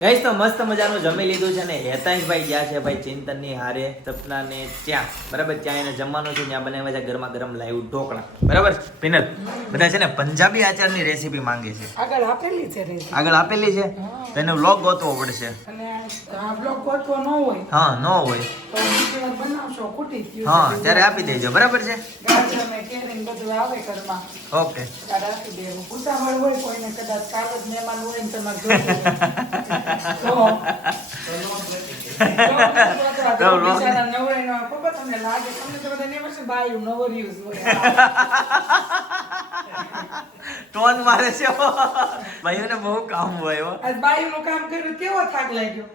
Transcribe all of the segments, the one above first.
Guys તો મસ્ત મજાનું જમી લીધું છે ને હેતાંશભાઈ ગયા છે ભાઈ ચિંતનની હારે સપનાને ત્યાં બરાબર ત્યાં એને જમવાનું છે ત્યાં બનાવ્યા છે ગરમા ગરમ લાઈવ ઢોકળા બરાબર પિનલ બધા છે ને પંજાબી આચારની રેસીપી માંગે છે આગળ આપેલી છે રેસીપી આગળ આપેલી છે તો એનો વ્લોગ ગોતવો પડશે અને આ બ્લોગ ગોતવો ન હોય હા ન હોય તો બીજી વાર બનાવશો ખૂટી ગયું હા ત્યારે આપી દેજો બરાબર છે ગાજર ને કેરીને બધું આવે ઘરમાં ઓકે ત્યારે આપી દેવું ઉતાવળ હોય કોઈને કદાચ કાલ જ મહેમાન હોય ને તમારે જોઈ બિચારા નવરે ન પપ્પા તમને લાગે તમને તો બધા નેમર છે બાયું નવરિયું હોય ટોન મારે છે ભાઈઓને બહુ કામ હોય હો આજ બાયુંનું કામ કર્યું કેવો થાક લાગ્યો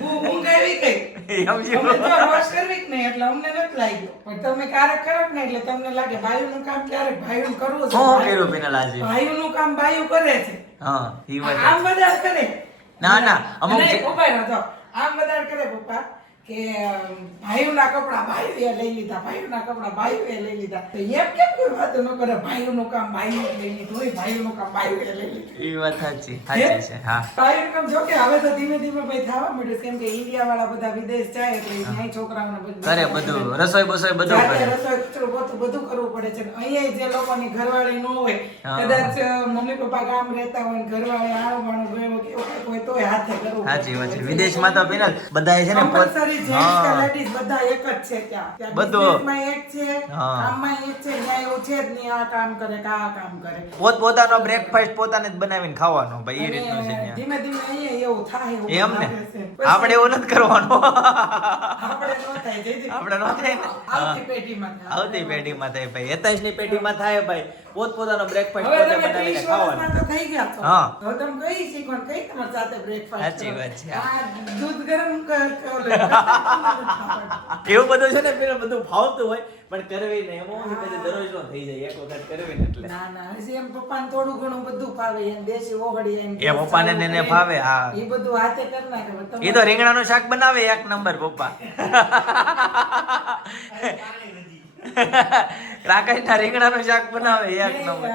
ઊંઘ આવી ગઈ અમને તો રોજ કરવી જ નહીં એટલે અમને નથી લાગ્યો પણ તમે ક્યારેક કરો ને એટલે તમને લાગે ભાઈઓનું કામ ક્યારેક ભાઈઓનું કરવું છે શું કર્યું પિનલ આજે ભાઈઓનું કામ ભાઈઓ કરે છે હા ઈ વાત આમ બધા કરે ના અમુક નહીં, પપ્પા નતો આમ બધા કરે પપ્પા કે ભાઈઓના કપડા ભાઈઓએ લઈ લીધા ભાઈઓના કપડા ભાઈઓએ લઈ લીધા તો એમ કેમ કોઈ વાત ન કરે ભાઈઓનું કામ ભાઈઓએ લઈ લીધું હોય ભાઈઓનું કામ ભાઈઓએ લઈ લીધું ઈ વાત સાચી છે હા ભાઈઓનું કામ જો કે હવે તો ધીમે ધીમે ભાઈ થવા માંડ્યું છે. કેમ કે ઇન્ડિયા વાળા બધા વિદેશ જાય એટલે ત્યાં છોકરાઓને કરે બધું રસોઈ બસોઈ બધું જાતે કરે રસોઈ બધું કરવું પડે છે. અહીંયા જે લોકોની ઘરવાળી ન હોય કદાચ મમ્મી પપ્પા ગામ રહેતા હોય ઘરવાળી આણું બાણું ગયો કે એવું કંઈક હોય તોય હાથે કરવું સાચી વાત છે વિદેશમાં તો પિનલ બધાય છે ને કમ્પલસરી જેન્ટ્સ કે લેડીઝ બધા એક જ છે ત્યાં બધું. બિઝનેસમાં એક છે હા. કામમાં એક છે ત્યાં એવું છે જ નહીં આ કામ કરે કે આ કામ કરે પોતાનો બ્રેકફાસ્ટ પોતાને જ બનાવીને ખાવાનો ભાઈ એ રીતનું છે અને ત્યાં. ધીમે ધીમે અહીંયા એવું થાય એવું એમ ને લાગે છે. આપણે એવું નથી કરવાનું આપણે ન થાય જયદીપ. આપણે ન થાય ને આવતી પેઢીમાં થાય. આવતી પેઢીમાં થાય ભાઈ હેતાંશની પેઢીમાં થાય ભાઈ પોતાનો બ્રેકફાસ્ટ હવે પોતે તમે બનાવીને 30 ખાવાનો વર્ષના તો થઈ ગયા છો. હા. હવે તમે કઈ શીખો ને કઈ તમારી સાથે breakfast સાચી કરો. વાત છે. આ દૂધ ગરમ એવું બધું છે ને પેલા બધું ફાવતું હોય પણ કરવી ને એમાં શું પછી દરરોજ નો થઈ જાય એક વખત કરવી ને એટલે ના ના હજી એમ પપ્પાને થોડું ઘણું બધું ફાવે એમ દેશી ઓગળી એમ એ પપ્પાને ને એને ફાવે, હા. એ બધું હાથે કરી નાખે પણ એ તો રીંગણાનું શાક બનાવે એક નંબર પપ્પા રાકેશના રીંગણાનું શાક બનાવે એક નંબર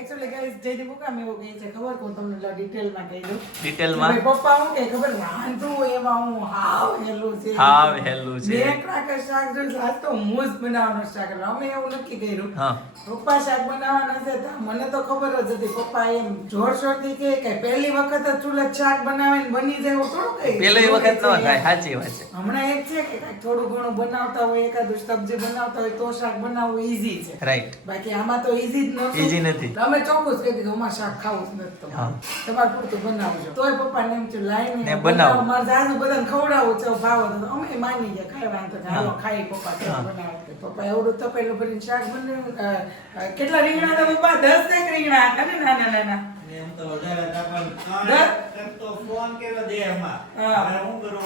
એકચ્યુઅલી ગાઈસ જયદીપ મુકામ એવું કહે છે ખબર હું તમને ડિટેલમાં કહી દઉં ડિટેલમાં કે પપ્પા હું કે ખબર રાંધું એમાં હું હાવ હેલું છે હાવ હેલું છે. બે ક્રાકર શાક જોયું આજ તો હું જ બનાવવાનું શાક એટલે અમે એવું નક્કી કર્યું હા પપ્પા શાક બનાવવાના છે તો મને તો ખબર જ હતી પપ્પા એમ જોરશોરથી કહે કે પહેલી વખત જ ચૂલે શાક બનાવીને બની જાય એવું થોડું કઈ પેલી વખત ન થાય સાચી વાત છે હમણાં એક છે કે કાંઈક થોડું ઘણું બનાવતા હોય એકાદું સબ્જી બનાવતા હોય તો શાક બનાવવું ઈઝી છે રાઈટ બાકી આમાં તો ઈઝી જ નહોતું. Easy નથી. તો અમે ચોખ્ખું જ કહી દીધું અમારે શાક ખાવું જ નથી હા. તમારે પૂરતું બનાવજો તોય પપ્પાને એમ છે ને લાઈને બનાવો. મારે જાજુ બધાને ખવડાવું છે ભાવ હતો તો અમે માની ગયા ખાઈ વાંધો નહીં. હાલો ખાઈ પપ્પા શાક બનાવે પપ્પા એવડું તપેલું ભરીને શાક બનાવ્યું કેટલા રીંગણા હતા પપ્પા 10 રીંગણા હતા ને નાના નાના એમ તો વધારે હતા પણ તો ફોન કર્યો દે એમાં હા. હવે હું કરું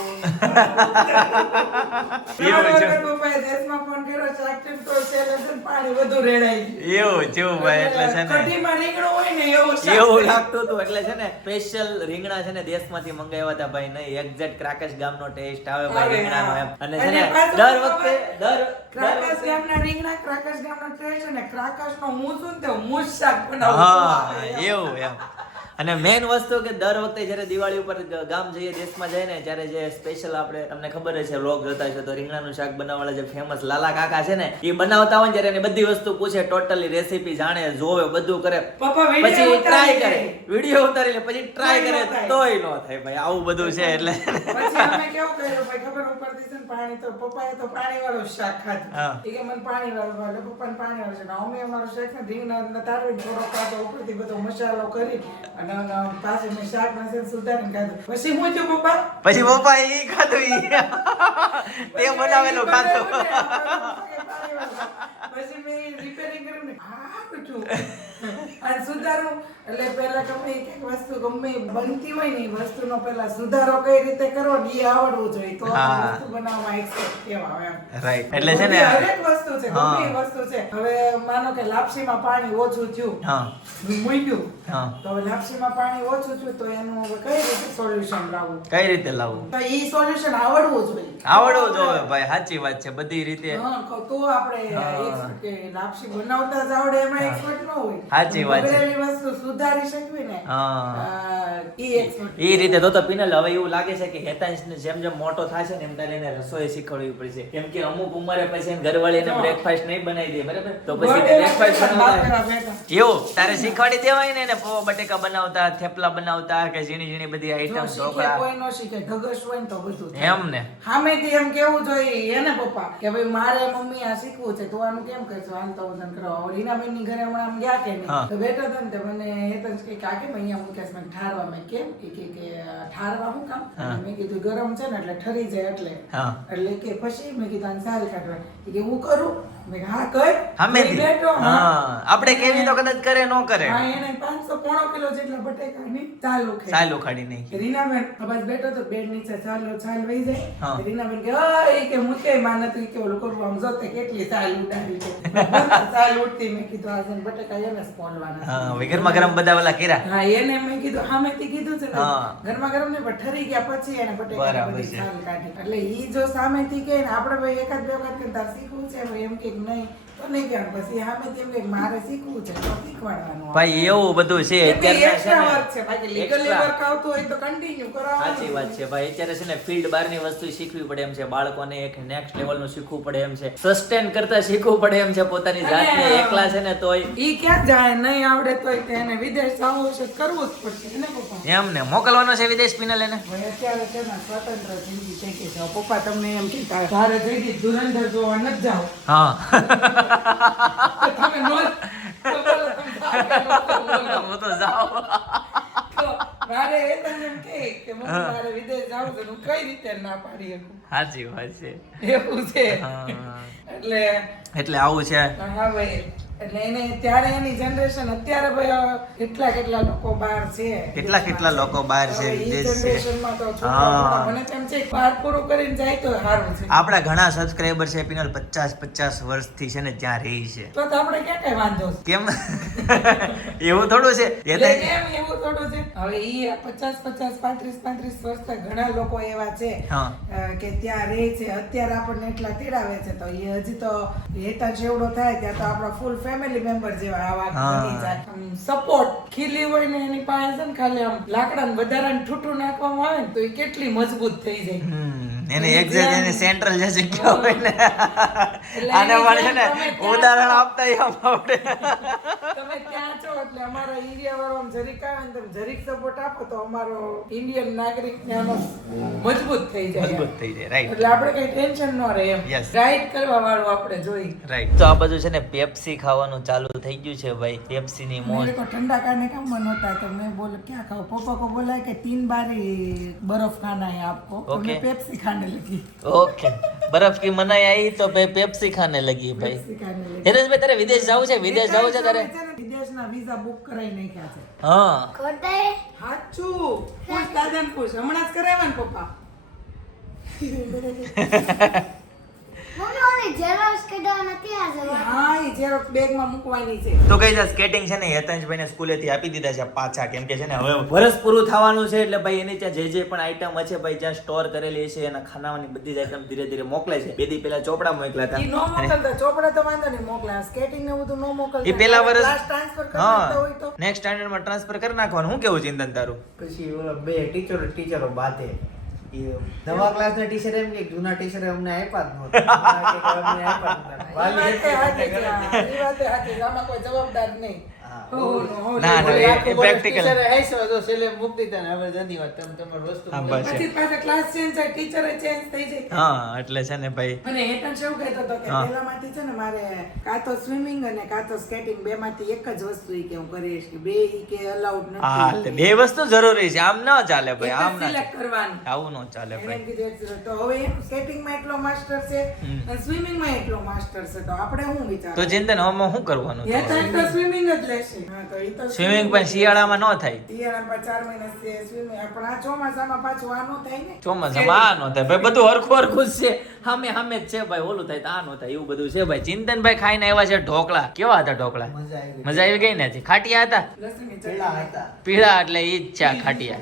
એવું છે. પપ્પાએ દેશમાં ફોન કર્યો શાક કેમ તો છે લસણ પાણી બધું રેડાઈ ગયું. એવું જેવું ભાઈ એટલે છે ને કઢીમાં રીંગણું હોય ને એવું શાક એવું થાય. લાગતું હતું એટલે છે ને સ્પેશિયલ રીંગણા છે ને દેશમાંથી મંગાવ્યા હતા ભાઈ નહીં એક્ઝેક્ટ ક્રાકેશ ગામનો ટેસ્ટ આવે ભાઈ આવે, રીંગણાનો હા. એમ અને છે અને ને પાછું દર ખબર? વખતે દર ક્રાકસ વખતે ગામના રીંગણા ક્રાકસ ગામનો ટેસ્ટ અને ક્રાકસનો હું છું ને તો હું જ શાક બનાવું હા છું. એવું એમ અને મેઇન વસ્તુ કે દર વખતે જ્યારે દિવાળી ઉપર ગામ જઈએ દેશમાં જાય ને ત્યારે જે સ્પેશિયલ આપણે તમને ખબર જ છે વ્લોગ જોતા છે તો રીંગણાનું શાક બનાવવાળા જે ફેમસ લાલા કાકા છે ને એ બનાવતા હોય ને ત્યારે એની બધી વસ્તુ પૂછે ટોટલી રેસીપી જાણે જોવે બધું કરે પપ્પા video પછી ટ્રાય ઉતારી કરે લે. વિડીયો ઉતારી લે પછી ટ્રાય તોય કરે ન થાય. તોય ન થાય ભાઈ આવું બધું છે એટલે પછી અમે કેવું કર્યું ભાઈ ખબર ઉપરથી છે ને પાણી તો પપ્પાએ તો પાણીવાળું શાક ખાધું હા. એ કે મને પાણીવાળું ભાવે એટલે પપ્પાને પાણીવાળું છે ને અમે અમારું શાક ને રીંગણા તારવીને થોડો કાઢો ઉપરથી બધો મસાલો કરી અને પાછી મેં શાક નાખીને સુધારીને ખાધું પછી હું થયું પપ્પા પછી પપ્પા ઈ ખાધું ઈ તે બનાવેલું ખાધું પછી મેં રિપેરિંગ કર્યું ને આ બધું અને સુધારું એટલે પહેલા ગમે એક વસ્તુ ગમે એ બનતી હોય ને એ વસ્તુનો પહેલા સુધારો કઈ રીતે કરવો ને એ આવડવું જોઈએ તો હા. વસ્તુ બનાવવામાં એક્સપર્ટ કહેવાય એમ રાઈટ એટલે છે ને હરેક વસ્તુ છે ગમે એ હા. વસ્તુ છે હવે માનો કે લાપસીમાં પાણી ઓછું થયું હા મૂક્યું હા તો હવે લાપસીમાં પાણી ઓછું થયું તો એનું હવે કઈ રીતે સોલ્યુશન લાવવું કઈ રીતે લાવવું તો ઈ સોલ્યુશન આવડવું જોઈએ આવડવું જોવે ભાઈ સાચી વાત છે બધી રીતે હા, તો આપણે હા. expert કે લાપસી બનાવતા જ આવડે એમાં expert ન હોય. સાચી વાત છે. બગડેલી વસ્તુ સુધારી શકવી ને હા. ઈ expert. એ રીતે તો પિનલ હવે એવું લાગે છે કે હેતાંશને જેમ જેમ મોટો થશે ને એમ તારે એને રસોઈ શીખવાડવી પડશે કેમ કે અમુક ઉંમરે પછી એને ઘરવાળીને બ્રેકફાસ્ટ નહીં બનાવી દે બરાબર તો પછી ગોળ બ્રેકફાસ્ટ એવા બનાવતા બાફેલા બેટા. એવું તારે શીખવાડી દેવાય ને એને પૌવા બટેકા બનાવતા થેપલા બનાવતા કે ઝીણી ઝીણી બધી જો આઈટમ શીખે ઢોકળા કોઈ નો શીખે ઢગસ હોય ને તો બધું થાય. એમ ને સામેથી એમ કેવું જોઈએ એને પપ્પા કે ભાઈ મારે મમ્મી આ શીખવું છે તું આનું કેમ કરશો આમ તો હું તને કરાવું. રીનાબેન ની ઘરે હમણાં આમ ગયા કે નહીં હા. તો બેઠા હતા ને તો મને હેતન કે કાકે મેં અહીંયા મૂક્યા છે. મેં ઠારવા મેં કેમ કે ઠારવા શું કામ હા. મેં કીધું ગરમ છે ને એટલે ઠરી જાય એટલે હા એટલે કે પછી મેં કીધું આને સાલ કાઢવા કે હું કરું મેં કીધું હા કર સામેથી. એ બેઠો હા આપણે કેવી તો કદાચ કરે ન કરે હા એને 500 પોણો કિલો જેટલા બટેકાની ચાલ ઉખેડી. સાયલ ઉખાડી નાખી રીનાબેન બસ બેઠો તો બેડ નીચે છાલ વહી જાય હા. રીનાબેન કે ઓય કે હું કે માં નથી કે ઓલું કરવું આમ જોતે કેટલી છાલ ઉડાડી છે છાલ ઉડતી મેં કીધું આ છે ને બટેકા એને જ પોલવાના હા હવે ગરમા ગરમ બધા ઓલા કર્યા હા એને મેં કીધું સામેથી કીધું છે ને હા. ગરમા ગરમ ને પણ ઠરી ગયા પછી એને બટેકા બરાબર બધી છે. છાલ કાઢી એટલે ઈ જો સામેથી કહે ને આપણે ભાઈ એકાદ બે વખત કે તાર શીખવું છે ભાઈ એમ કે નહીં તો નહીં કે પછી સામેથી એમ કે મારે શીખવું છે તો શીખવાડવાનું ભાઈ એવું બધું છે અત્યારના છે એક્સ્ટ્રા વર્ક છે બાકી ને લીગલી extra. વર્ક આવતું હોય તો કન્ટિન્યુ કરાવવાનું. સાચી વાત છે ભાઈ અત્યારે છે ને ફિલ્ડ બારની વસ્તુ શીખવી પડે એમ છે બાળકોને એક નેક્સ્ટ લેવલનું શીખવું પડે એમ છે સસ્ટેન કરતા શીખવું પડે એમ છે પોતાની જાતને અને એકલા છે ને તોય ઈ ક્યાં જાય નહીં આવડે તોય તેને વિદેશ જવું છે કરવું જ પડશે ને પપ્પા એમ ને મોકલવાનો છે વિદેશ પિનલ એને ભાઈ અત્યારે છે ને સ્વતંત્ર જિંદગી થઈ ગઈ છે પપ્પા તમને એમ કે તારે જઈ ગઈ ધુરંધર જોવા નથી જાવ હા તમે નો તો બોલો તમે જાઓ કે નો બોલો. હું તો જાઉં તો મારે એ તને એમ કે મમ્મી મારે વિદેશ જાવું છે હું કઈ રીતે ના પાડી શકું સાચી વાત છે એવું છે હા. એટલે આવું છે હા ભાઈ એટલે એને ત્યારે એની જનરેશન અત્યારે ભાઈ કેટલા લોકો બહાર છે કેટલા લોકો બહાર છે, હવે ઈ વિદેશ છે. જનરેશનમાં તો છોકરા હા. થોડા મને તેમ છે કે બહાર પૂરું કરીને જાય તો સારું છે આપણા ઘણા સબસ્ક્રાઇબર છે પિનલ 50 વર્ષથી છે ને ત્યાં રહી છે તો આપણે ક્યાં કઈ વાંધો છે કેમ એવું થોડું છે એ તો કેમ એવું થોડું છે હવે ઈ 50 35 વર્ષના ઘણા લોકો એવા છે હા. કે ત્યાં રહે છે અત્યારે આપણને એટલા તેડાવે છે તો એ હજી તો હેતા જેવડો થાય ત્યાં તો આપણા ફૂલ ફેમિલી મેમ્બર જેવા આવા હા. બની જાય સપોર્ટ ખીલી હોય ને એની પાસે છે ને ખાલી આમ લાકડાને વધારાને ઠૂઠું નાખવામાં આવે ને તો એ કેટલી મજબૂત થઈ જાય એને એક્ઝેક્ટ એને સેન્ટ્રલ જે જગ્યા હોય ને એટલે આને એની મળે છે ને જેમ તમે ઉદાહરણ આપતા એમ આવડે તમે ત્યાં છો એટલે અમારા એરિયા વાળો આમ જરીક આવે ને તમે જરીક સપોર્ટ આપો તો અમારો ઇન્ડિયન નાગરિક ને આનો મજબૂત થઈ જાય મજબૂત થઈ જાય રાઈટ એટલે આપણે કઈ ટેન્શન ન રહે એમ Yes. ગાઈડ કરવા વાળું આપણે જોઈ રાઈટ તો આ બધું છે ને પેપ્સી ખાવાનું ચાલુ થઈ ગયું છે ભાઈ પેપ્સી ની મોજ मेरे को ठंडा खाने का मन होता है तो मैं बोला क्या खाओ पापा को बोला कि 3 बारी बर्फ खाना है आपको तो Okay. मैं पेप्सी खाने लगी ઓકે બરફ કી મનાઈ આવી તો ભાઈ પેપ્સી ખાને લગી ભાઈ पेप्सी खाने लगी હેરેશભાઈ તારે વિદેશ જવું છે વિદેશ જવું છે તારે વિદેશના વિઝા બુક કરાઈ નાખ્યા છે હા સાચું પૂછ દાદાને પૂછ હમણાં જ કરાવ્યા ને પપ્પા મમ્મી ઓલી ઝેરોક્સ કઢાવવા નથી આ જવા હા એ ઝેરોક્સ બેગમાં મૂકવાની છે તો કઈ જા સ્કેટિંગ છે ને હેતાંશભાઈ ને સ્કૂલેથી આપી દીધા છે પાછા કેમ કે છે ને હવે વર્ષ પૂરું થવાનું છે એટલે ભાઈ એની ત્યાં જે પણ આઈટમ છે ભાઈ જ્યાં સ્ટોર કરેલી છે એના ખાનાવાની બધી જ આઈટમ ધીરે ધીરે મોકલે છે બે દી પહેલા ચોપડા મોકલ્યા ઈ નો હતા મોકલતા ચોપડા તો વાંધો નહીં મોકલા સ્કેટિંગ ને બધું નો મોકલતા એ પેલા વર્ષ ક્લાસ ટ્રાન્સફર કરી નાખતા હોય તો નેક્સ્ટ સ્ટાન્ડર્ડ માં ટ્રાન્સફર કરી નાખવાનું હું કેવું ચિંતન તારું પછી ઓલા બે ટીચરો બાતે ઈ નવા ક્લાસના ટીચર એમ કે જૂના ટીચરે અમને આપ્યા જ નહોતા વાલી ઈ વાતે હાચી છે. ઈ વાતે હાચી છે. આમાં કોઈ જવાબદાર નહીં ના ના એ પ્રેક્ટિકલ હા બસ પછી પાછા ક્લાસ ચેન્જ થાય ટીચર ચેન્જ થઈ જાય હા એટલે છે ને ભાઈ અને હેતન શું કહેતો હતો કે હા. પહેલામાંથી છે ને મારે કાં તો સ્વિમિંગ અને કાં તો સ્કેટિંગ બે માંથી એક જ વસ્તુ ઈ કે હું કરીશ કે બે ઈ કે અલાઉડ હા તે નથી બે વસ્તુ જરૂરી છે આમ ના ચાલે ભાઈ આમ ના સિલેક્ટ કરવાનું આવું ન ચાલે એને ભાઈ કીધું એક zero. તો હવે સ્કેટિંગ માં એટલો માસ્ટર છે અને સ્વિમિંગ માં એટલો માસ્ટર છે તો આપણે શું વિચાર તો ચિંતન આમાં શું કરવાનું હેતન તો સ્વિમિંગ જ લેશે હા તો ઈ તો સ્વિમિંગ પણ શિયાળામાં ન થાય શિયાળામાં 4 મહિના છે સ્વિમિંગ પણ આ ચોમાસામાં પાછું આ નો થાય ને ચોમાસામાં આ ન થાય ભાઈ બધું હરખું હરખું જ છે સામે સામે જ છે ભાઈ ઓલું થાય તો આ ન થાય એવું બધું છે ભાઈ ચિંતનભાઈ ખાઈને આવ્યા છે ઢોકળા કેવા હતા ઢોકળા મજા આવી ગઈ ને ખાટિયા હતા લસણની પેલા ચટણી હતા પીળા એટલે ઈ જ છે આ ખાટિયા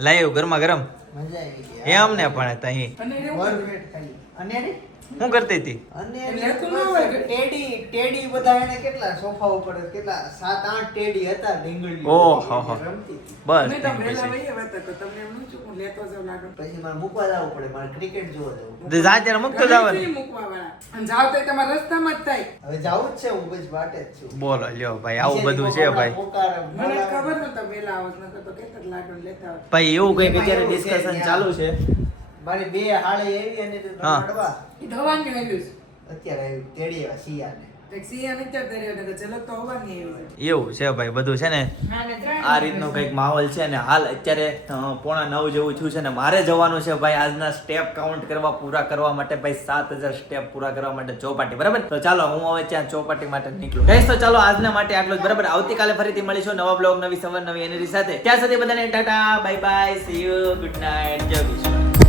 લાવ્યું ગરમા ગરમ મજા આવી ગઈ એમ ને પણ તહીં અને એવું ભરપેટ ખાલી અને રે શું કરતી હતી? અને લેતું ન હોય કે? ટેડી બધા એને કેટલા સોફા ઉપર કેટલા 7-8 ટેડી હતા ડીંગડી ઓહો હો. રમતી હતી. બસ અમે તો વહેલા પછી વહીએ હતા તો તમને એમ નહોતું કે હું લેતો જાઉં લાડુ. પછી મારે મૂકવા જવું પડે મારે ક્રિકેટ જોવા જવું તો જા ત્યારે મૂકતો ઘરે જવાનું. નથી મૂકવાવાળા. અને જાવ તો તમારા રસ્તામાં જ થાય. હવે જાવું જ છે હું બસ વાટે જ છું બોલો લ્યો ભાઈ આવું બધું છે ભાઈ. મને જ ખબર નહોતા વહેલા આવત નકર તો કહેતા જ લાડુ લેતા આવત. ભાઈ એવું કઈક અત્યારે એવું છે ડિસ્કશન ત્યાં. ચાલુ છે. મારી બે હાળે એવી અને હા. રમાડવા ઈ ધવાનું આવ્યું છે. અત્યારે આવ્યું તેડી આવ્યા શિયાને એક સિંહ નથી તર્યો નકર ચલક તો હોવાની આવી છે. એવું છે ભાઈ બધું છે ને હા ને ત્રણ આ રીતનો કંઈક માહોલ છે ને હાલ અત્યારે 8:45 જેવું થયું છે ને મારે જવાનું છે ભાઈ આજના સ્ટેપ કાઉન્ટ કરવા પૂરા કરવા માટે ભાઈ 7000 સ્ટેપ પૂરા કરવા માટે ચોપાટી બરાબર તો ચાલો હું હવે ત્યાં ચોપાટી માટે નીકળું ગાઈસ તો ચાલો આજના માટે આટલું જ બરાબર આવતીકાલે ફરીથી મળીશું નવા બ્લોગ નવી સવાર નવી એનર્જી સાથે ત્યાં સુધી બધાને Tata bye bye see you good night જય વિશ્વ